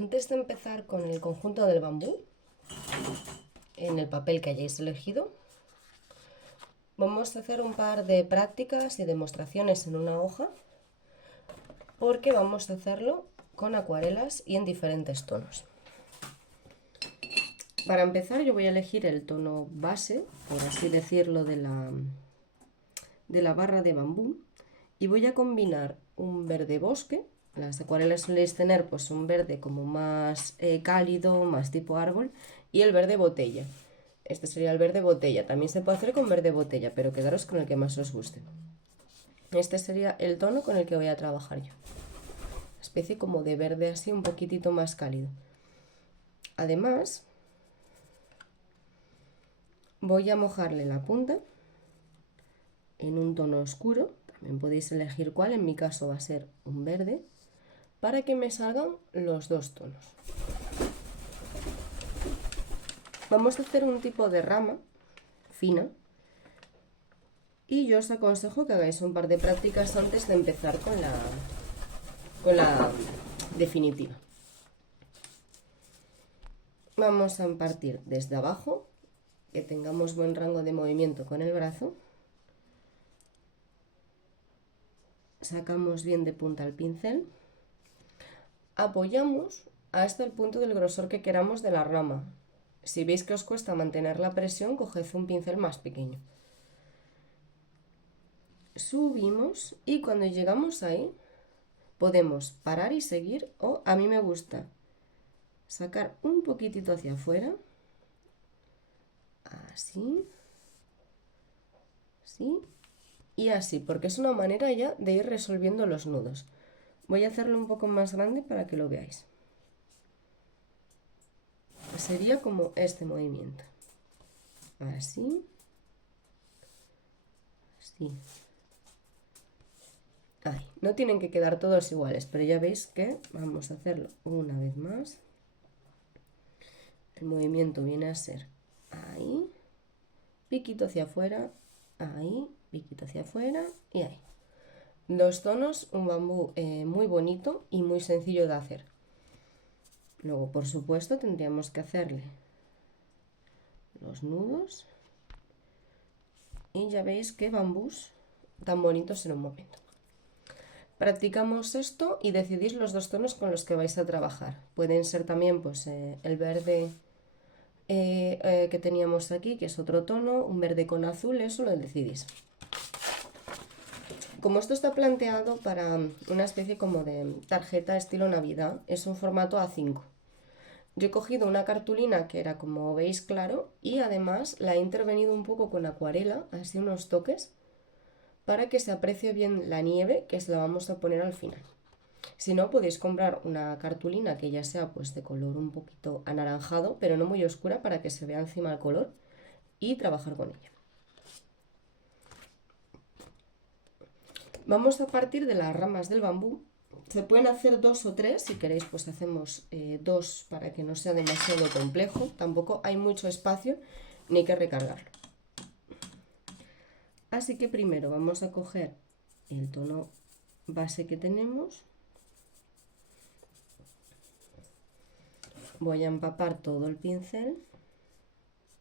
Antes de empezar con el conjunto del bambú, en el papel que hayáis elegido, vamos a hacer un par de prácticas y demostraciones en una hoja, porque vamos a hacerlo con acuarelas y en diferentes tonos. Para empezar, yo voy a elegir el tono base, por así decirlo, de la barra de bambú, y voy a combinar un verde bosque. Las acuarelas soléis tener pues un verde como más cálido, más tipo árbol, y el verde botella. Este sería el verde botella. También se puede hacer con verde botella, pero quedaros con el que más os guste. Este sería el tono con el que voy a trabajar yo. Una especie como de verde así un poquitito más cálido. Además, voy a mojarle la punta en un tono oscuro. También podéis elegir cuál, en mi caso va a ser un verde, para que me salgan los dos tonos. Vamos a hacer un tipo de rama fina y yo os aconsejo que hagáis un par de prácticas antes de empezar con la definitiva. Vamos a partir desde abajo, que tengamos buen rango de movimiento con el brazo. Sacamos bien de punta el pincel. Apoyamos hasta el punto del grosor que queramos de la rama. Si veis que os cuesta mantener la presión, coged un pincel más pequeño. Subimos y cuando llegamos ahí podemos parar y seguir, o a mí me gusta sacar un poquitito hacia afuera, así, así y así, porque es una manera ya de ir resolviendo los nudos. Voy a hacerlo un poco más grande para que lo veáis. Sería como este movimiento, así, así. Ahí. No tienen que quedar todos iguales, pero ya veis que vamos a hacerlo una vez más. El movimiento viene a ser ahí, piquito hacia afuera, ahí, piquito hacia afuera y ahí. Dos tonos, un bambú muy bonito y muy sencillo de hacer. Luego, por supuesto, tendríamos que hacerle los nudos. Y ya veis qué bambús tan bonitos en un momento. Practicamos esto y decidís los dos tonos con los que vais a trabajar. Pueden ser también pues, el verde que teníamos aquí, que es otro tono, un verde con azul, eso lo decidís. Como esto está planteado para una especie como de tarjeta estilo Navidad, es un formato A5. Yo he cogido una cartulina que era como veis claro y además la he intervenido un poco con acuarela, así unos toques, para que se aprecie bien la nieve, que se la vamos a poner al final. Si no, podéis comprar una cartulina que ya sea pues de color un poquito anaranjado, pero no muy oscura, para que se vea encima el color, y trabajar con ella. Vamos a partir de las ramas del bambú. Se pueden hacer dos o tres, si queréis pues hacemos dos para que no sea demasiado complejo. Tampoco hay mucho espacio ni que recargarlo. Así que primero vamos a coger el tono base que tenemos. Voy a empapar todo el pincel,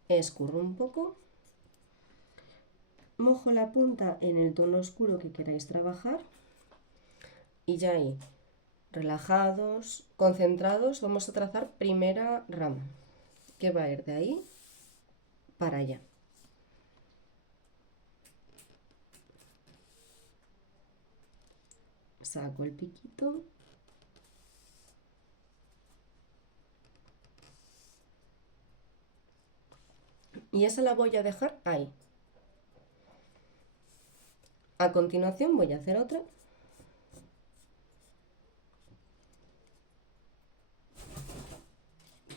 escurro un poco, mojo la punta en el tono oscuro que queráis trabajar y ya ahí, relajados, concentrados, vamos a trazar primera rama, que va a ir de ahí para allá. Saco el piquito. Y esa la voy a dejar ahí. A continuación voy a hacer otra.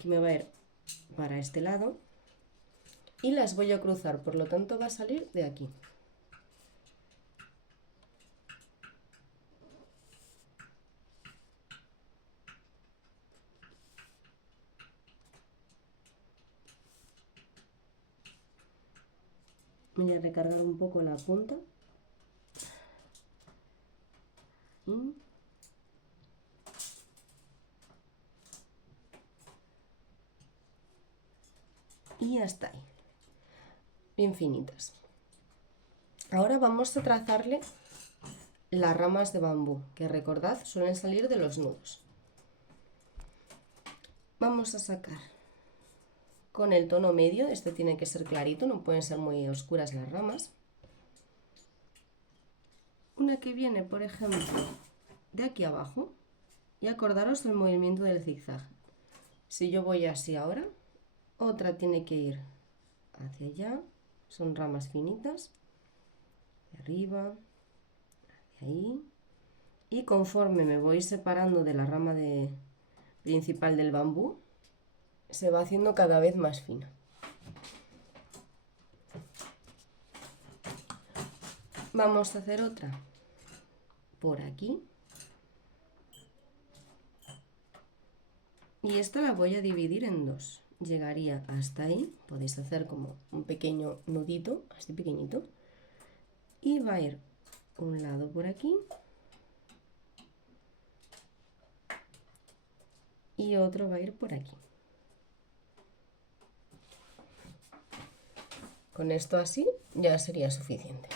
Que me va a ir para este lado. Y las voy a cruzar, por lo tanto va a salir de aquí. Voy a recargar un poco la punta. y hasta ahí, bien finitas. Ahora vamos a trazarle las ramas de bambú, que recordad suelen salir de los nudos. Vamos a sacar con el tono medio, este tiene que ser clarito, no pueden ser muy oscuras las ramas. Una que viene, por ejemplo, de aquí abajo, y acordaros del movimiento del zigzag. Si yo voy así ahora, otra tiene que ir hacia allá, son ramas finitas, de arriba, hacia ahí, y conforme me voy separando de la rama principal del bambú, se va haciendo cada vez más fina. Vamos a hacer otra por aquí. Y esta la voy a dividir en dos. Llegaría hasta ahí, podéis hacer como un pequeño nudito, así pequeñito. Y va a ir un lado por aquí y otro va a ir por aquí. Con esto así ya sería suficiente.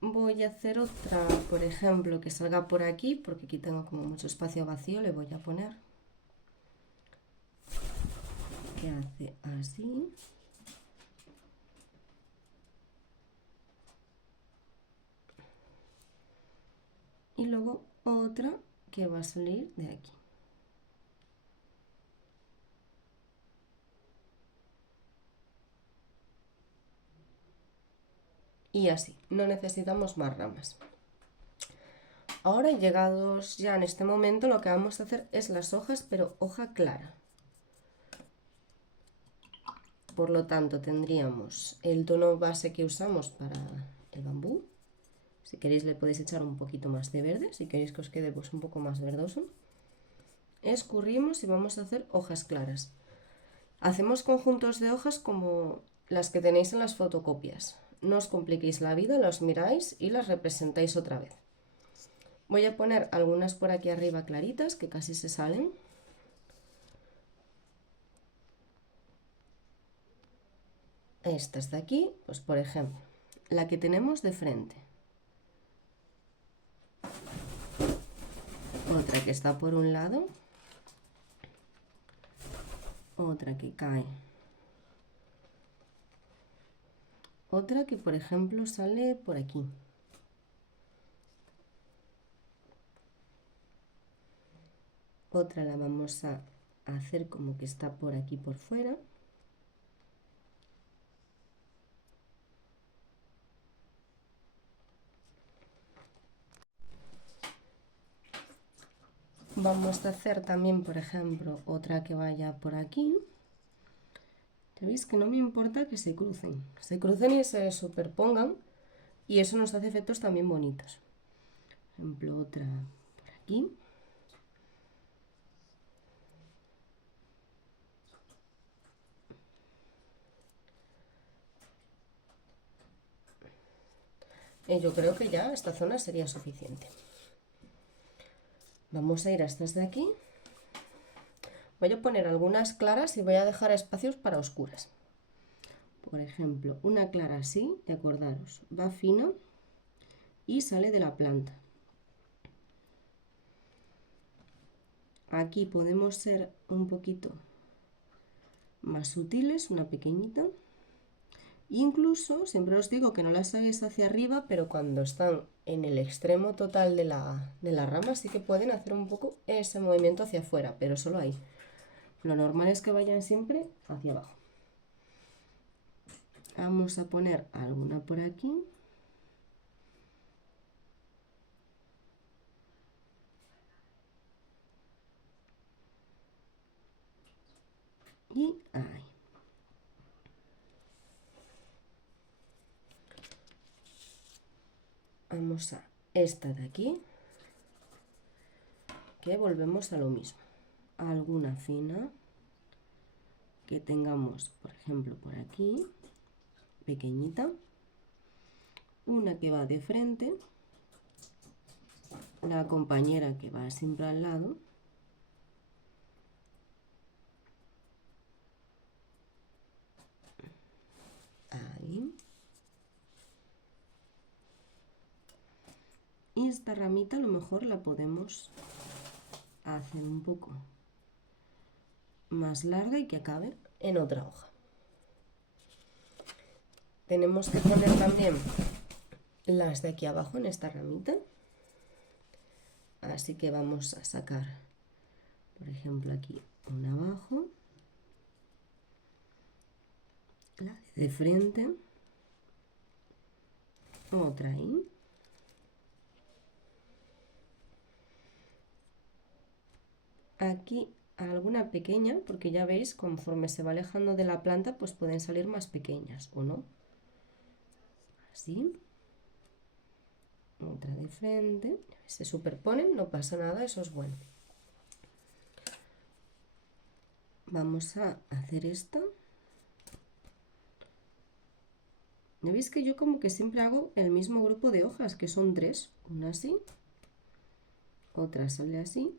Voy a hacer otra, por ejemplo, que salga por aquí, porque aquí tengo como mucho espacio vacío, le voy a poner que hace así. Y luego otra que va a salir de aquí. Y así, no necesitamos más ramas. Ahora, llegados ya en este momento, lo que vamos a hacer es las hojas, pero hoja clara. Por lo tanto, tendríamos el tono base que usamos para el bambú. Si queréis le podéis echar un poquito más de verde, si queréis que os quede pues un poco más verdoso. Escurrimos y vamos a hacer hojas claras. Hacemos conjuntos de hojas como las que tenéis en las fotocopias. No os compliquéis la vida, las miráis y las representáis otra vez. Voy a poner algunas por aquí arriba claritas que casi se salen. Estas de aquí, pues por ejemplo, la que tenemos de frente. Otra que está por un lado. Otra que cae. Otra que, por ejemplo, sale por aquí. Otra la vamos a hacer como que está por aquí por fuera. Vamos a hacer también, por ejemplo, otra que vaya por aquí. ¿Veis que no me importa que se crucen? Se crucen y se superpongan y eso nos hace efectos también bonitos. Por ejemplo, otra por aquí. Y yo creo que ya esta zona sería suficiente. Vamos a ir a estas de aquí. Voy a poner algunas claras y voy a dejar espacios para oscuras. Por ejemplo, una clara así, de acordaros, va fina y sale de la planta. Aquí podemos ser un poquito más sutiles, una pequeñita. Incluso, siempre os digo que no las hagáis hacia arriba, pero cuando están en el extremo total de la rama sí que pueden hacer un poco ese movimiento hacia afuera, pero solo ahí. Lo normal es que vayan siempre hacia abajo. Vamos a poner alguna por aquí. Y ahí. Vamos a esta de aquí, que volvemos a lo mismo. Alguna fina que tengamos, por ejemplo, por aquí, pequeñita. Una que va de frente, la compañera que va siempre al lado esta ramita a lo mejor la podemos hacer un poco más larga y que acabe en otra hoja. Tenemos que poner también las de aquí abajo en esta ramita. Así que vamos a sacar, por ejemplo, aquí una abajo, la de frente, otra ahí. Aquí alguna pequeña, porque ya veis, conforme se va alejando de la planta, pues pueden salir más pequeñas, ¿o no? Así. Otra de frente. Se superponen, no pasa nada, eso es bueno. Vamos a hacer esta. ¿Ya veis que yo como que siempre hago el mismo grupo de hojas, que son 3? Una así, otra sale así.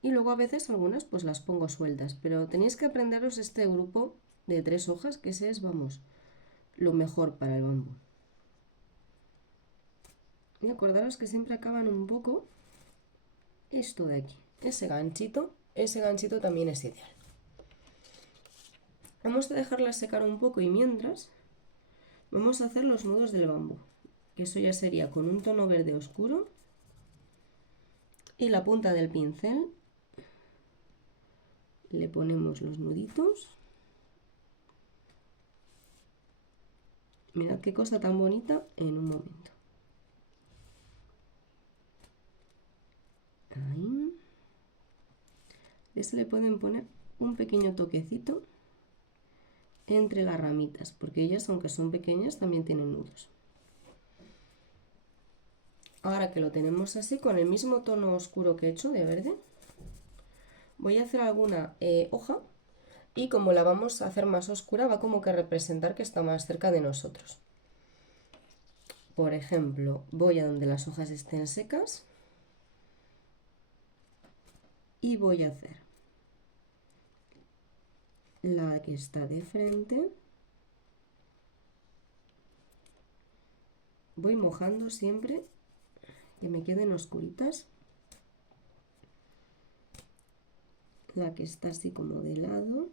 Y luego a veces algunas pues las pongo sueltas, pero tenéis que aprenderos este grupo de 3 hojas, que ese es, vamos, lo mejor para el bambú. Y acordaros que siempre acaban un poco esto de aquí, ese ganchito también es ideal. Vamos a dejarla secar un poco y mientras vamos a hacer los nudos del bambú, que eso ya sería con un tono verde oscuro y la punta del pincel le ponemos los nuditos. Mirad qué cosa tan bonita en un momento. Ahí. De eso le pueden poner un pequeño toquecito entre las ramitas, porque ellas, aunque son pequeñas, también tienen nudos. Ahora que lo tenemos así, con el mismo tono oscuro que he hecho de verde, voy a hacer alguna hoja y como la vamos a hacer más oscura, va como que a representar que está más cerca de nosotros. Por ejemplo, voy a donde las hojas estén secas y voy a hacer la que está de frente. Voy mojando siempre que me queden oscuritas. La que está así como de lado.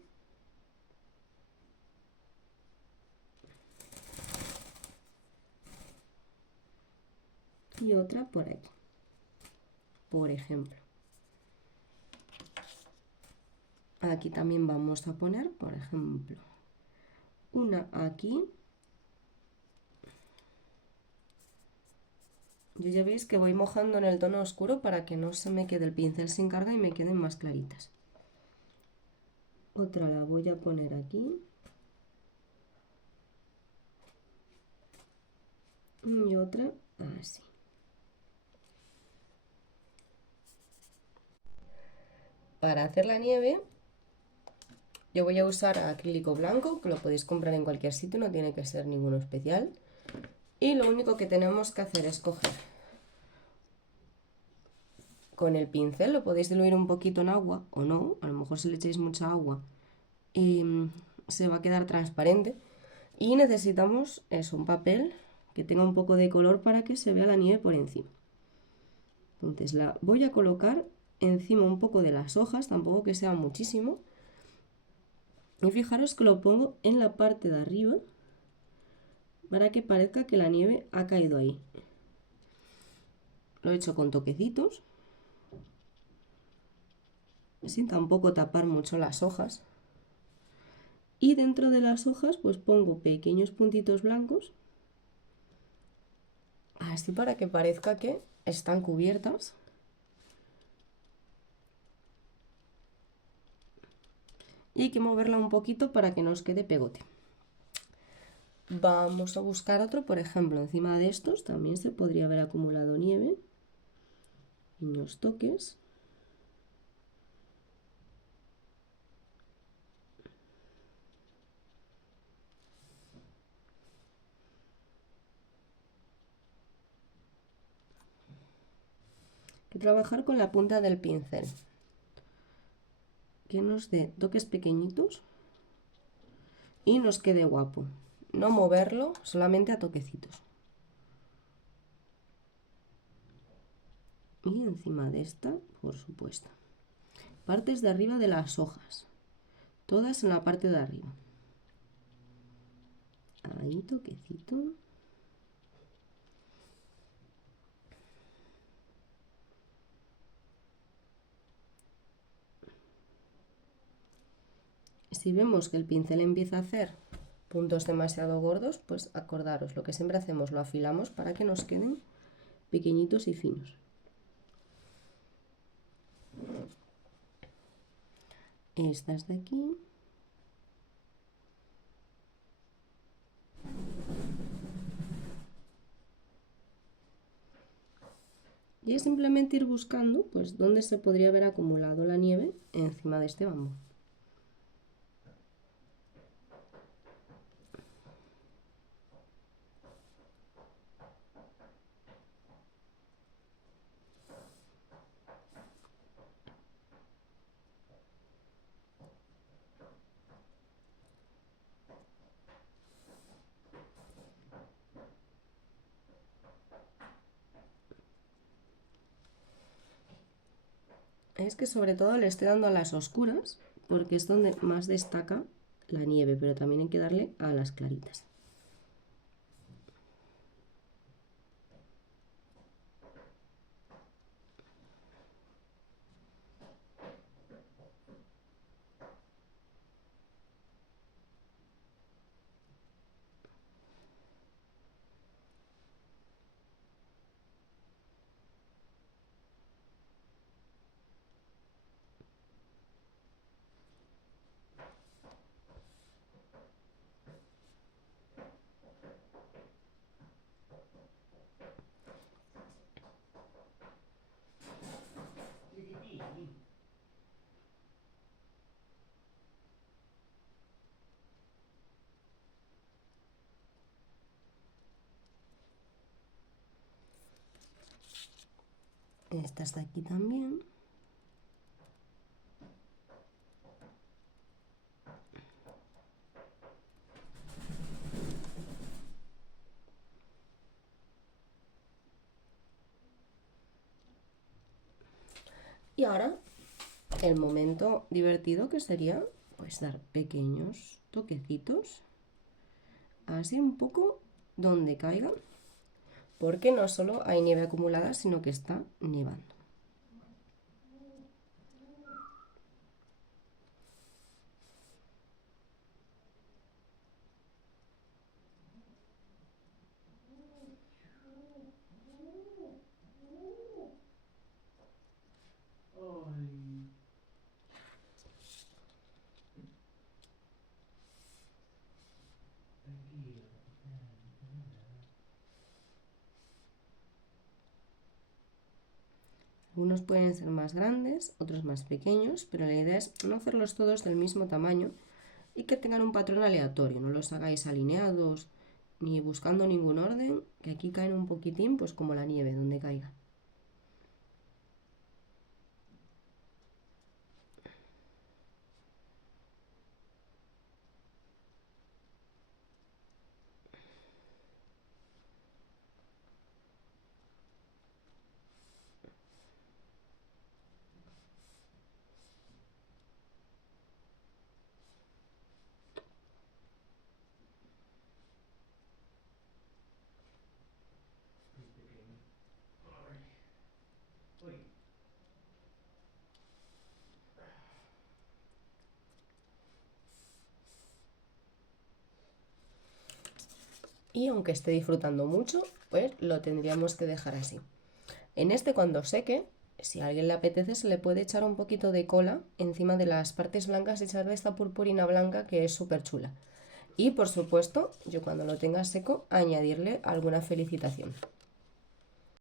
Y otra por aquí, por ejemplo. Aquí también vamos a poner, por ejemplo, una aquí. Yo ya veis que voy mojando en el tono oscuro para que no se me quede el pincel sin carga y me queden más claritas. Otra la voy a poner aquí. Y otra así. Para hacer la nieve, yo voy a usar acrílico blanco, que lo podéis comprar en cualquier sitio, no tiene que ser ninguno especial. Y lo único que tenemos que hacer es coger con el pincel, lo podéis diluir un poquito en agua o no, a lo mejor si le echáis mucha agua se va a quedar transparente. Y necesitamos un papel que tenga un poco de color para que se vea la nieve por encima. Entonces la voy a colocar encima un poco de las hojas, tampoco que sea muchísimo. Y fijaros que lo pongo en la parte de arriba para que parezca que la nieve ha caído ahí. Lo he hecho con toquecitos, sin tampoco tapar mucho las hojas. Y dentro de las hojas pues pongo pequeños puntitos blancos, así para que parezca que están cubiertas. Y hay que moverla un poquito para que nos quede pegote. Vamos a buscar otro, por ejemplo, encima de estos también se podría haber acumulado nieve. Pequeños toques. Hay que trabajar con la punta del pincel, que nos dé toques pequeñitos y nos quede guapo. No moverlo, solamente a toquecitos. Y encima de esta, por supuesto. Partes de arriba de las hojas. Todas en la parte de arriba. Ahí, toquecito. Si vemos que el pincel empieza a hacer puntos demasiado gordos, pues acordaros, lo que siempre hacemos, lo afilamos para que nos queden pequeñitos y finos. Estas de aquí. Y es simplemente ir buscando pues dónde se podría haber acumulado la nieve encima de este bambú. Es que sobre todo le estoy dando a las oscuras porque es donde más destaca la nieve, pero también hay que darle a las claritas. Estas de aquí también. Y ahora el momento divertido que sería pues dar pequeños toquecitos así un poco donde caiga, porque no solo hay nieve acumulada, sino que está nevando. Algunos pueden ser más grandes, otros más pequeños, pero la idea es no hacerlos todos del mismo tamaño y que tengan un patrón aleatorio, no los hagáis alineados ni buscando ningún orden, que aquí caen un poquitín, pues como la nieve, donde caiga. Y aunque esté disfrutando mucho, pues lo tendríamos que dejar así. En este, cuando seque, si a alguien le apetece, se le puede echar un poquito de cola encima de las partes blancas y echarle esta purpurina blanca que es súper chula. Y por supuesto, yo cuando lo tenga seco, añadirle alguna felicitación.